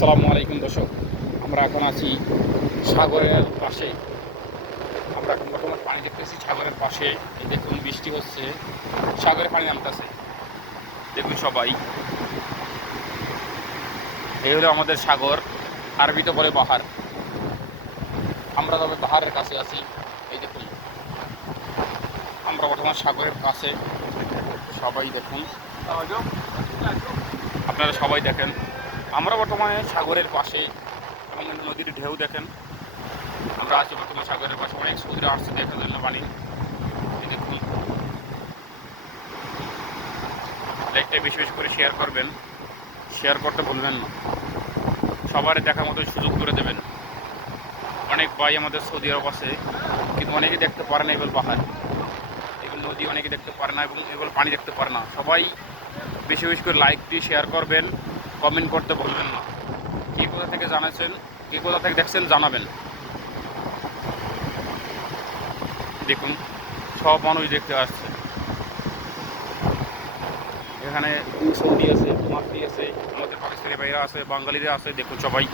আসসালামু আলাইকুম দর্শক, আমরা এখন আছি সাগরের পাশে। আমরা এখন বর্তমান পানি দেখতেছি সাগরের পাশে। এই দেখুন বৃষ্টি হচ্ছে, সাগরে পানি নামতেছে। দেখুন সবাই, এই হলো আমাদের সাগর, আরবিতে বলে বাহার। আমরা তবে বাহারের কাছে আছি। এই দেখুন আমরা বর্তমান সাগরের কাছে। সবাই দেখুন, আপনারা সবাই দেখেন আমরা বর্তমানে সাগরের পাশে এবং নদীর ঢেউ দেখেন। আমরা আছি বর্তমানে সাগরের পাশে, অনেক সৌদিরা আসছে দেখার জন্য পানি। দেখুন, লাইকটা বেশি বেশি করে শেয়ার করবেন, শেয়ার করতে ভুলবেন না। সবারই দেখার মতো সুযোগ করে দেবেন। অনেক ভাই আমাদের সৌদি আরব আছে, কিন্তু অনেকে দেখতে পারে না এগুলো পাহাড়, এগুলো নদী, অনেকে দেখতে পারে না এবং এগুলো পানি দেখতে পারে না। সবাই বেশি বেশি করে লাইক দিয়ে শেয়ার করবেন, কমেন্ট করতে ভুলবেন না। কে কোথা থেকে জানাচ্ছেন, কে কোথা থেকে দেখছেন জানাবেন। দেখুন সব মানুষ দেখতে আসছে। এখানে সৌদি আছে, মাতৃ আছে, আমাদের পাকিস্তানি ভাইরা আছে, বাঙালিরা আছে। দেখুন সবাই